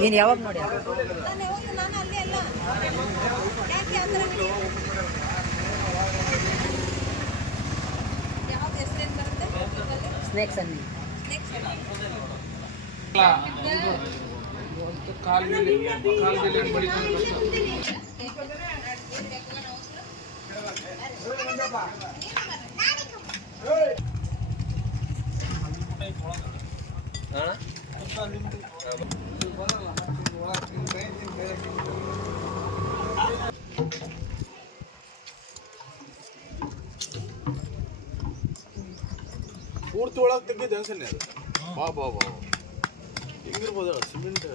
ನೀನು ಯಾವಾಗ ನೋಡಿ ಸ್ನೇಕ್ಸ್ ಅನ್ನಿ ಪೂರ್ತಿ ಒಳಗೆ ತೆಗೆದು ಅನ್ಸನ್ನೆ ಅದು ಬಾ ಬಾ ಬಾ ಹೆಂಗಿರ್ಬೋದಲ್ಲ ಸಿಮೆಂಟ್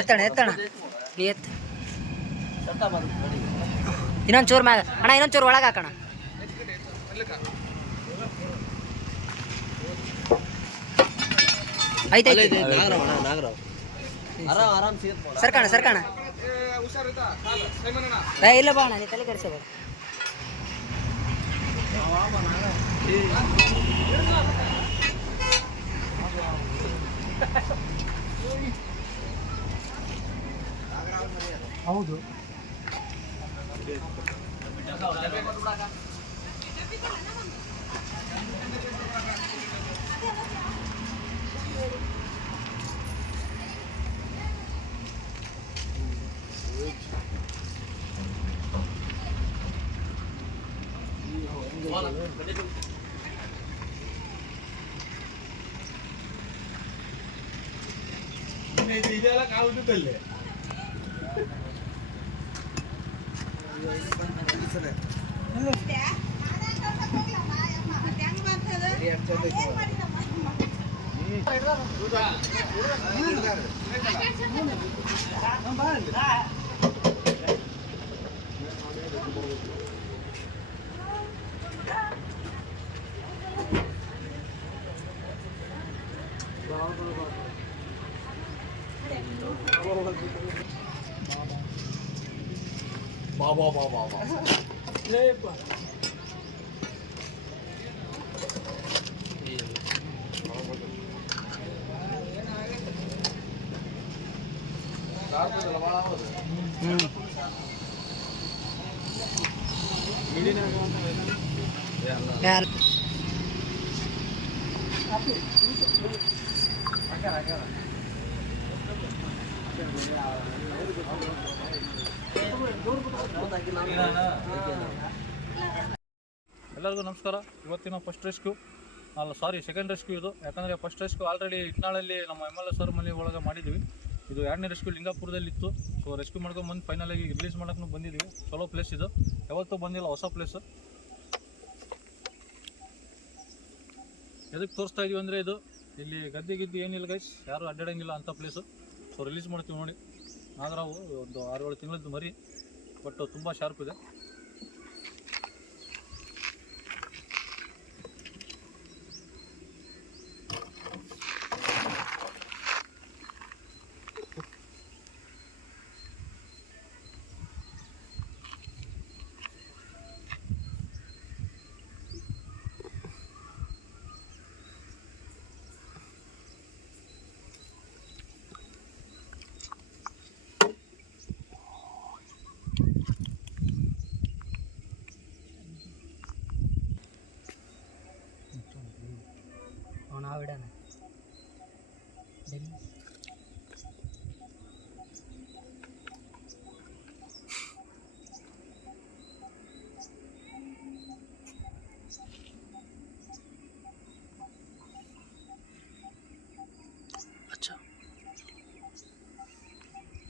ಎತ್ತಣ ಎತ್ತಣ ಎತ್ತ ಇನ್ನೊಂದು ಚೂರು ಮ್ಯಾಗ ಅಣ್ಣ ಇನ್ನೊಂದು ಚೂರು ಒಳಗೆ ಹಾಕೋಣ ಐತೆ ಸರ್ಕಣ ಸರ್ಕಣ ಇಲ್ಲ ಬಾ ಅಣ್ಣ ನೀ ತಲೆ ಕೆಡಿಸಬೇಡ ಹೌದು ಇದೆಲ್ಲ ಕಾವುಟ್ಟಲ್ಲೇ ಬಾಬಾ ಬಾಬಾ ಎಲ್ಲರಿಗೂ ನಮಸ್ಕಾರ. ಇವತ್ತಿನ ಫಸ್ಟ್ ರೆಸ್ಕ್ಯೂ ಸೆಕೆಂಡ್ ರೆಸ್ಕ್ಯೂ ಇದು. ಯಾಕಂದರೆ ಫಸ್ಟ್ ರೆಸ್ಕ್ಯೂ ಆಲ್ರೆಡಿ ಇಟ್ನಾಳಲ್ಲಿ ನಮ್ಮ MLA ಸರ್ ಮನೆ ಒಳಗೆ ಮಾಡಿದ್ವಿ. ಇದು 2ನೇ ರೆಸ್ಕ್ಯೂ ಲಿಂಗಾಪುರದಲ್ಲಿತ್ತು. ಸೊ ರೆಸ್ಕ್ಯೂ ಮಾಡ್ಕೊಂಡ್ಬಂದು ಫೈನಲಾಗಿ ರಿಲೀಸ್ ಮಾಡೋಕ್ಕೂ ಬಂದಿದ್ವಿ. ಚಲೋ ಪ್ಲೇಸ್ ಇದು, ಯಾವತ್ತೂ ಬಂದಿಲ್ಲ, ಹೊಸ ಪ್ಲೇಸು. ಎದಕ್ಕೆ ತೋರಿಸ್ತಾ ಇದೀವಿ ಅಂದರೆ ಇದು ಇಲ್ಲಿ ಗದ್ದೆ ಏನಿಲ್ಲ ಗೈಸ್, ಯಾರು ಅಡ್ಡಾಡಂಗಿಲ್ಲ ಅಂಥ ಪ್ಲೇಸು. ಸೊ ರಿಲೀಸ್ ಮಾಡ್ತೀವಿ ನೋಡಿ. ನಾಗರಾವು ಒಂದು 6-7 ತಿಂಗಳದ್ದು ಮರಿ, ಬಟ್ ತುಂಬ ಶಾರ್ಪ್ ಇದೆ. ಆವಿಡಾನ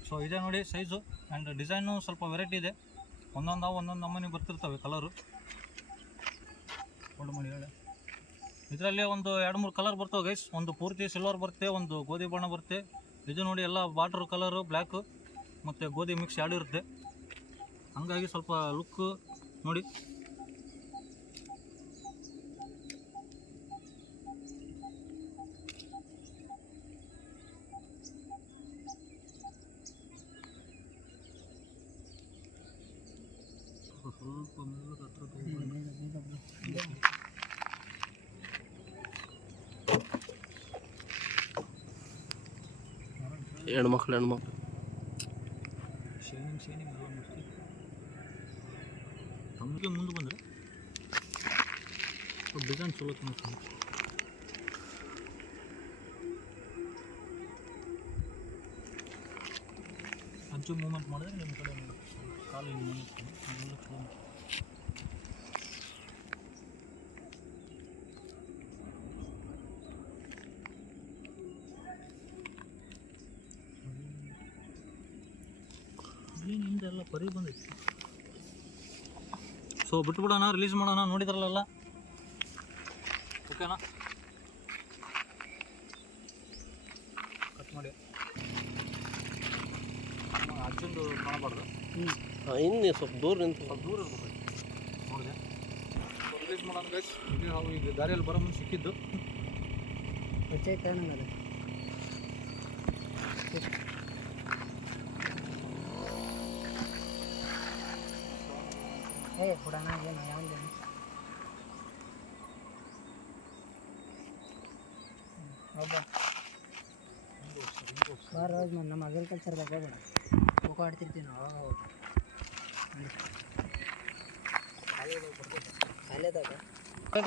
ಸೊ ಇದೆ ನೋಡಿ ಸೈಜು ಆ್ಯಂಡ್ ಡಿಸೈನು ಸ್ವಲ್ಪ ವೆರೈಟಿ ಇದೆ. ಒಂದೊಂದು ನಮೂನೆ ಬರ್ತಿರ್ತವೆ ಕಲರು. ಫೋಲ್ಡ್ ಮಾಡಿ ಹೇಳಿ. ಇದರಲ್ಲಿ ಒಂದು 2-3 ಕಲರ್ ಬರ್ತವೆ ಗೈಸ್. ಒಂದು ಪೂರ್ತಿ ಸಿಲ್ವರ್ ಬರುತ್ತೆ, ಒಂದು ಗೋಧಿ ಬಣ್ಣ ಬರುತ್ತೆ. ಇದು ನೋಡಿ ಎಲ್ಲ ಬಾರ್ಡ್ರ್ ಕಲರು ಬ್ಲ್ಯಾಕು ಮತ್ತು ಗೋಧಿ ಮಿಕ್ಸ್ ಎರಡು ಇರುತ್ತೆ. ಹಂಗಾಗಿ ಸ್ವಲ್ಪ ಲುಕ್ ನೋಡಿ. ಸ್ವಲ್ಪ ಮೇಲೆ ಹತ್ರ ಹೆಣ್ಮಕ್ಳು ಶೈನಿಂಗ್ ಎಲ್ಲ ಮಸ್ತಿ ನಮಗೆ ಮುಂದೆ ಬಂದರೆ ಡಿಸೈನ್ ಚಲೋ ಕಾಣುತ್ತೆ. ಅಂಚು ಮೂಮೆಂಟ್ ಮಾಡಿದ್ರೆ ನಿಮ್ಮ ಕಡೆ ಕಾಲು ಹಿಂಗೆ ಮೂಮೆಂಟ್ ಚಲೋ. ಏನಿಂದ ಎಲ್ಲ ಪರಿ ಬಂದೈತಿ. ಸೊ ಬಿಟ್ಬಿಡೋಣ, ರಿಲೀಸ್ ಮಾಡೋಣ. ನೋಡಿದ್ರಲ್ಲ, ಓಕೆನಾ? ಕಟ್ ಮಾಡಿ ಅರ್ಜೆಂಟ್ ಕಾಣಬಾರ್ದು. ಇನ್ನು ಸ್ವಲ್ಪ ದೂರ ನಿಂತು ಸ್ವಲ್ಪ ದೂರ ಇರ್ಬೇಕು. ನೋಡಿದೆ ರಿಲೀಸ್ ಮಾಡೋಣ ಗೈಸ್. ಇದು ನಾವು ಈಗ ದಾರಿಯಲ್ಲಿ ಬರೋ ಮುಂದೆ ಸಿಕ್ಕಿದ್ದು. ಹೆಚ್ಚೈತೆ ನಂಗೆ ಅದು ಬಿಡೋಣ ಏನು ಯಾವುದು ಹೌದಾ ರೋಜ್ ನಮ್ಮ ಅಗ್ರಿಕಲ್ಚರ್ ಬಗ್ಗೆ ಹೋಗೋಣ. ಖೋಖೋ ಆಡ್ತಿರ್ತೀವಿ ನಾವು ಶಾಲೆದಾಗ.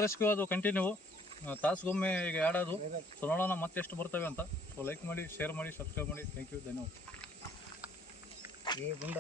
ರೆಸ್ಕ್ಯೂ ಅದು ಕಂಟಿನ್ಯೂ ತಾಸುಗೊಮ್ಮೆ ಈಗ ಆಡೋದು. ಸೊ ನೋಡೋಣ ಮತ್ತೆ ಎಷ್ಟು ಬರ್ತವೆ ಅಂತ. ಸೊ ಲೈಕ್ ಮಾಡಿ, ಶೇರ್ ಮಾಡಿ, ಸಬ್ಸ್ಕ್ರೈಬ್ ಮಾಡಿ. ಥ್ಯಾಂಕ್ ಯು, ಧನ್ಯವಾದ. ಗುಂಡ